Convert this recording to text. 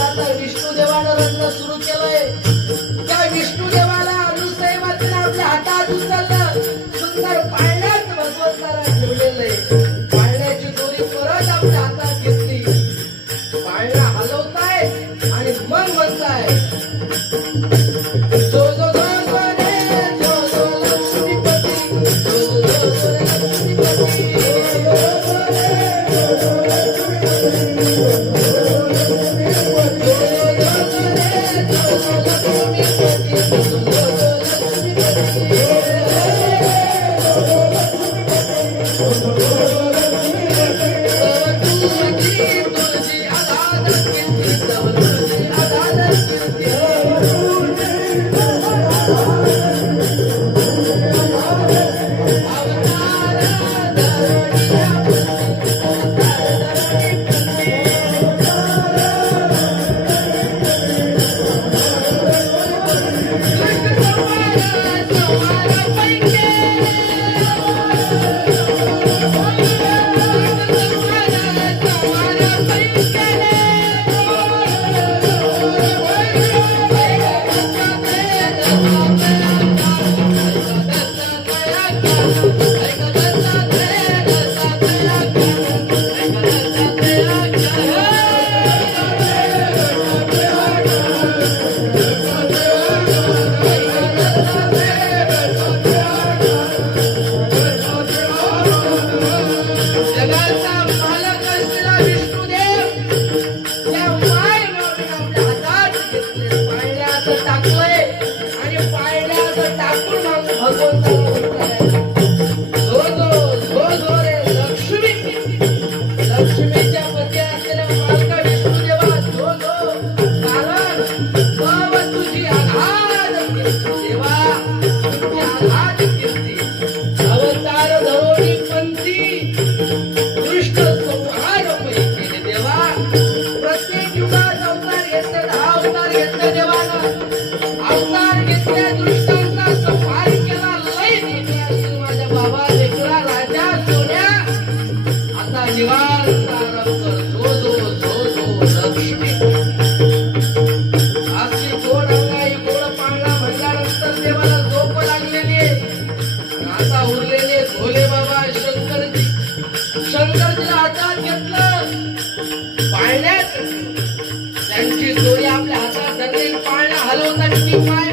आता विष्णुदेवानं रडणं सुरू केलंय. त्या विष्णुदेवाला अनुसयमातीनं आपल्या हातात उचललं. सुंदर पाळण्यात भगवंताला ठेवलेलंय. पाळण्याची दोरी परत आपल्या हातात घेतली. पाळणा हलवताय आणि मग म्हणताय जो जो जो जो रे जो जो लक्ष्मीपती जो जो जो लक्ष्मीपती शंकरजीला हातात घेतलं. पाळण्यात त्यांची जोडी आपल्या हातात धरली. पाळणा हलवताना